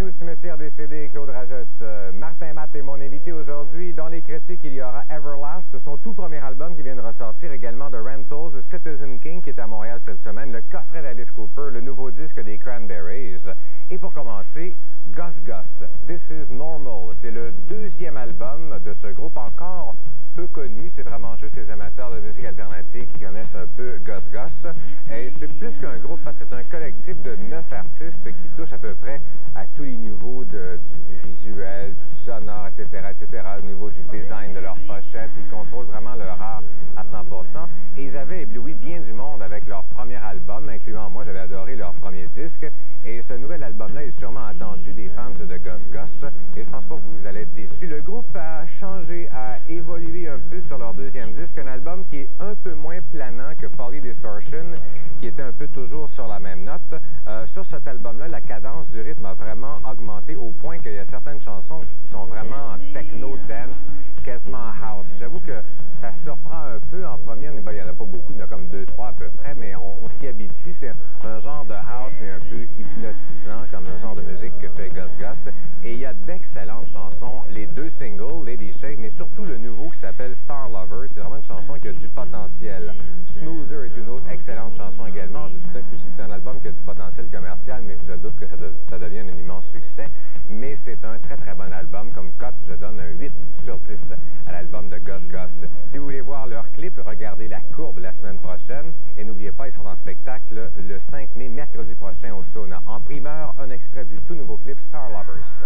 Bienvenue au cimetière des CD, Claude Rajotte. Martin Matt est mon invité aujourd'hui. Dans les critiques, il y aura Everlast, son tout premier album qui vient de ressortir, également The Rentals, Citizen King qui est à Montréal cette semaine, le coffret d'Alice Cooper, le nouveau disque des Cranberries. Et pour commencer, Gus Gus, This Is Normal. C'est le deuxième album de ce groupe encore peu connu. C'est vraiment juste les amateurs de musique alternative qui connaissent un peu Gus Gus. Et c'est plus qu'un groupe parce que c'est un collectif de 9 artistes qui touchent à peu près à tous les niveaux du visuel, du sonore, etc., au niveau du design de leurs pochettes. Ils contrôlent vraiment leur art à 100%. Et ils avaient ébloui bien du monde avec leur premier album, incluant moi. J'avais adoré leur premier disque. Et ce nouvel album-là est sûrement attendu des fans de Gus Gus. Et je pense pas que vous allez être déçus. Le groupe a changé, a évolué un peu sur leur deuxième disque. Un album qui est un peu moins planant que Poly Distortion, qui était un peu toujours sur la même note. Sur cet album-là, la cadence du rythme a vraiment augmenté au point qu'il y a certaines chansons qui sont vraiment techno, dance, quasiment house. J'avoue que ça surprend un peu en première. Il n'y en a pas beaucoup, il y en a comme 2-3 à peu près, mais on s'y habitue. C'est un genre de house, mais un peu hypnotisant, comme le genre de musique que fait Gus Gus. Et il y a d'excellentes chansons, les deux singles, Lady Shake, mais surtout le nouveau qui s'appelle Star Lover. C'est vraiment une chanson qui a du potentiel. Smoother est une autre excellente chanson également. Je dis que c'est un album qui a du potentiel commercial, mais je doute que ça devienne un immense succès. Mais c'est un très très bon album. Comme cote, je donne un 8 sur 10 à l'album de Gus Gus. Si vous voulez voir leur clip, regardez La Courbe la semaine prochaine. Et n'oubliez pas, ils sont en spectacle le 5 mai, mercredi prochain au Sauna. En primeur, un extrait du tout nouveau clip Star Lovers.